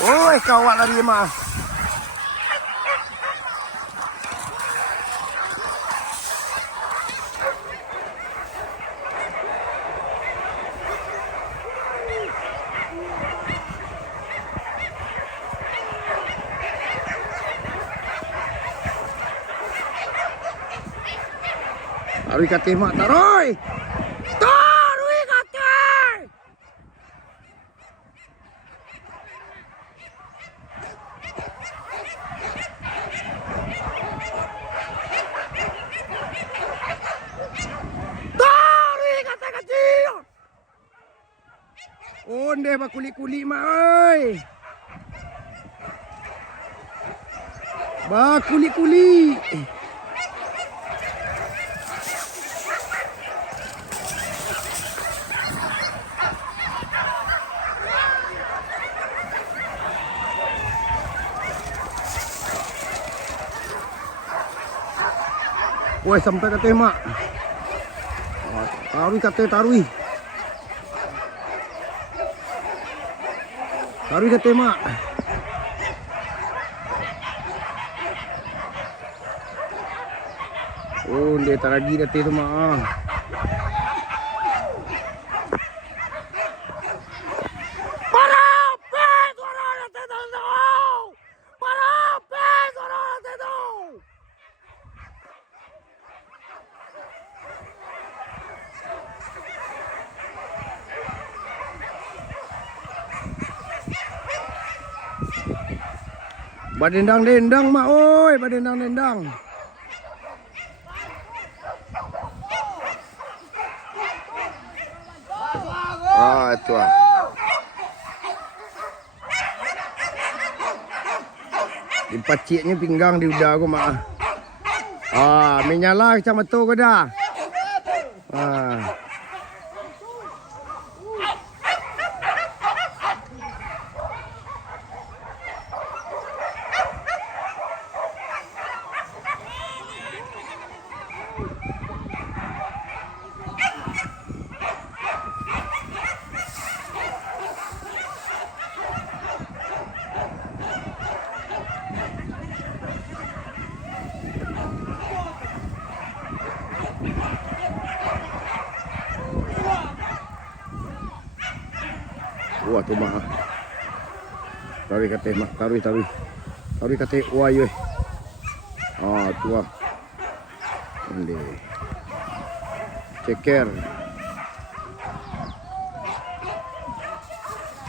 Oi, kawat lari mah. Tarui kate mak, tarui. Tarui kate. Tarui kate kecil. Onde ba kuli-kuli mak oi. Ba kuli-kuli. Woi, sampai kate mak. Tarui kate tarui. Tarui kate mak. Oh, dia tak lagi kate tu mak. Badendang-dendang mak oi, badendang-dendang. Ah, itu ah. Dipaciknya pinggang di udah aku mak. Ah, menyala macam betul ke dah? Ah. Wah tu mak. Tarui kate mak, tarui. Tarui kate wah ye. Ah tu ah. Ini. Ceker.